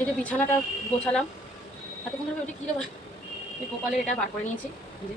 এই যে বিছানাটা গোছালাম, এতক্ষণ ধরে ওটা কী রে, গোপালের এটা বার করে নিয়েছি। এই যে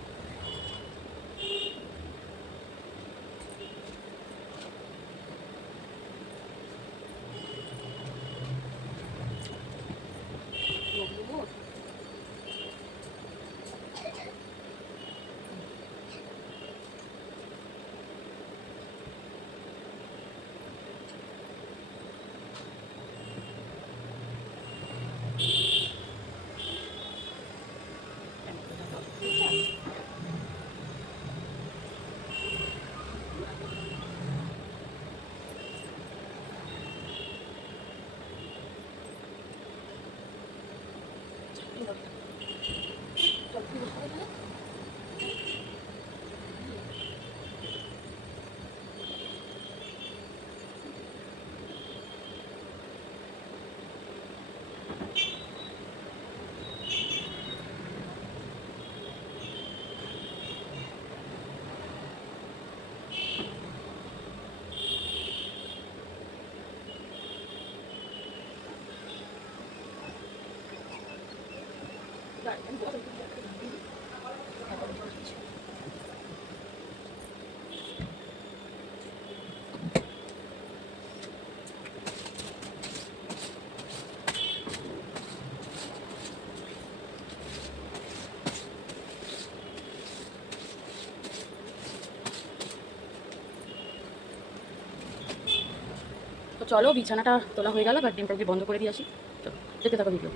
তো চলো, বিছানাটা তোলা হয়ে গেল, বাট ডিমটা বন্ধ করে দিয়ে আসি। চলো দেখতে থাকো ভিডিও।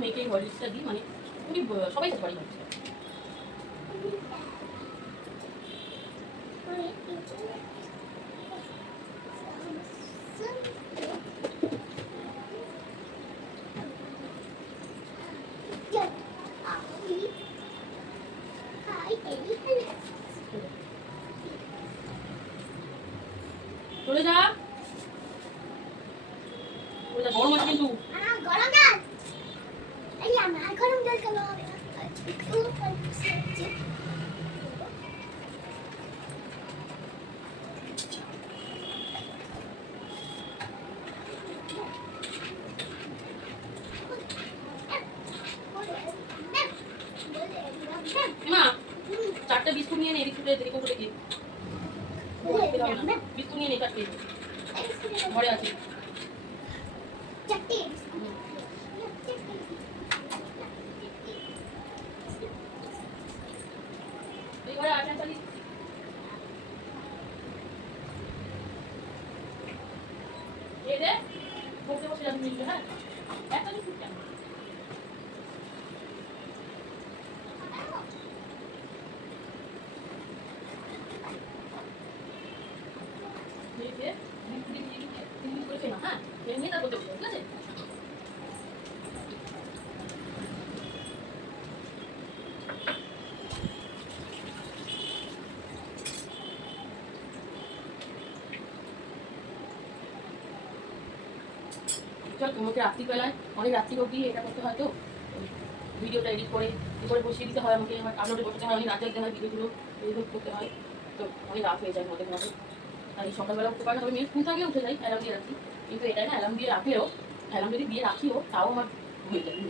মেয়েকে হরলিক্সটা দিই, মানে উনি সবাই খেতে পারি হরলিক্সটা। চলে যা, গরম আছে কিন্তু। মা, চারটে বিস্কুট নিয়ে নে, বিস্কুটে দেরি করে গিয়ে বিস্কুট নিয়ে নে, চারটে ঘরে আছে। ঘরে আছে চালি। এই রে, বসে বসে যাবি মিলবে। হ্যাঁ, একটা বিস্কুট কেন? হ্যাঁ, এমনি তা বলতে, ঠিক আছে। চল, তোমাকে রাত্রিবেলায় অনেক রাত্রি অবধি এটা করতে হয়, তো ভিডিওটা এডিট করে বসিয়ে দিতে হয়, আমাকে আপলোডে বসাতে হয়, অনেক রাত জাগতে হয়, ভিডিওগুলো এডিট করতে হয়, তো অনেক রাত হয়ে যায় মধ্যে মধ্যে। তাই সকালবেলা উঠতে পারে না, তবে মেয়ে স্কুল থাকলে উঠে যাই, অ্যালার্ম দিয়ে রাখি। কিন্তু এটা না, অ্যালার্ম দিয়ে রাখলেও, অ্যালার্ম যদি দিয়ে রাখিও, তাও আমার হয়ে যায়।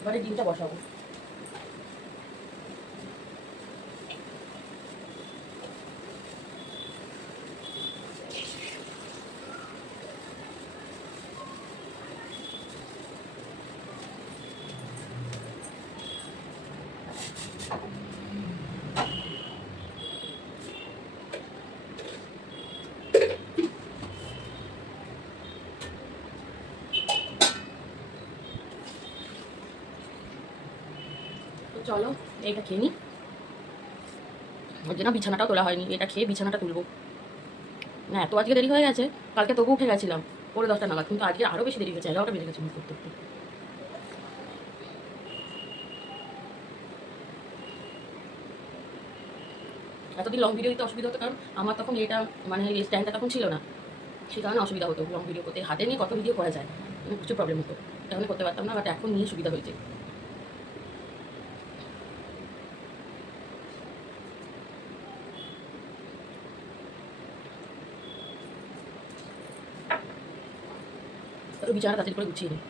এবারে ডিমটা বসাবো। তো চলো এইটা খেয়ে নিই। ওর জন্য বিছানাটাও তোলা হয়নি, এটা খেয়ে বিছানাটা তুলবো। না এত আজকে দেরি হয়ে গেছে, কালকে তবু উঠে গেছিলাম 10:30 নাগাদ, কিন্তু আজকে আরও বেশি দেরি হয়েছে, 11টা বেজে গেছে মুখ করতে করতে। এতদিন লং ভিডিও দিতে অসুবিধা হতো, কারণ আমার তখন এটা মানে স্ট্যান্ডটা তখন ছিল না, সেই কারণে অসুবিধা হতো লং ভিডিও করতে। হাতে নিয়ে কত ভিডিও করা যায়, প্রচুর প্রবলেম হতো, তেমন করতে পারতাম না। বাট এখন নিয়ে সুবিধা হয়েছে। তো বিছানা তাড়াতাড়ি করে গুছিয়ে নিই।